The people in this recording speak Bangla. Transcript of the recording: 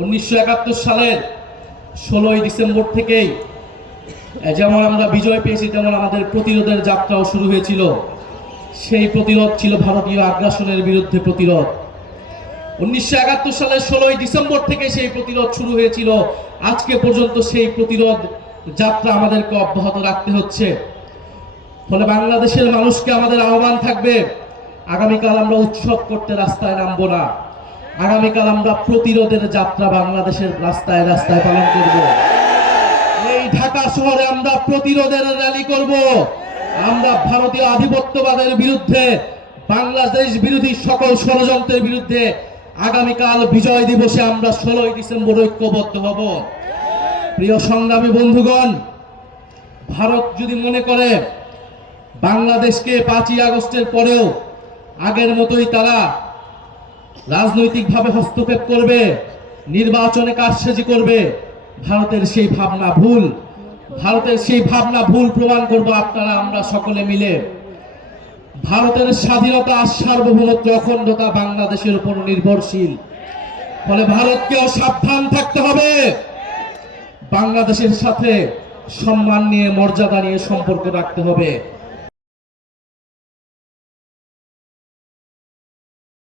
1971 সালের 16ই ডিসেম্বর থেকেই যেমন আমরা বিজয় পেয়েছি, তেমন আমাদের প্রতিরোধের যাত্রাও শুরু হয়েছিল। সেই প্রতিরোধ ছিল ভারতীয় আগ্রাসনের বিরুদ্ধে প্রতিরোধ। 1971 সালের 16ই ডিসেম্বর থেকে সেই প্রতিরোধ শুরু হয়েছিল। আজকে পর্যন্ত সেই প্রতিরোধ যাত্রা আমাদেরকে অব্যাহত রাখতে হচ্ছে। ফলে বাংলাদেশের মানুষকে আমাদের আহ্বান থাকবে, আগামীকাল আমরা উৎসব করতে রাস্তায় নামবো না। আগামীকাল আমরা প্রতিরোধের যাত্রা বাংলাদেশের রাস্তায় রাস্তায় পালন করব। এই ঢাকা শহরে আমরা প্রতিরোধের র্যালি করব। আমরা ভারতীয় আধিপত্যবাদের বিরুদ্ধে, বাংলাদেশ বিরোধী সকল ষড়যন্ত্রের বিরুদ্ধে আগামীকাল বিজয় দিবসে আমরা 16ই ডিসেম্বর ঐক্যবদ্ধ হব। প্রিয় সংগ্রামী বন্ধুগণ, ভারত যদি মনে করে বাংলাদেশকে 5ই আগস্টের পরেও আগের মতোই তারা রাজনৈতিকভাবে হস্তক্ষেপ করবে, নির্বাচনে কারসাজি করবে, ভারতের সেই ভাবনা ভুল। ভারতের সেই ভাবনা ভুল প্রমাণ করব আপনারা আমরা সকলে মিলে। ভারতের স্বাধীনতা, সার্বভৌমত্ব, অখণ্ডতা বাংলাদেশের উপর নির্ভরশীল। ফলে ভারতকেও সাবধান থাকতে হবে। বাংলাদেশের সাথে সম্মান নিয়ে, মর্যাদা নিয়ে সম্পর্ক রাখতে হবে।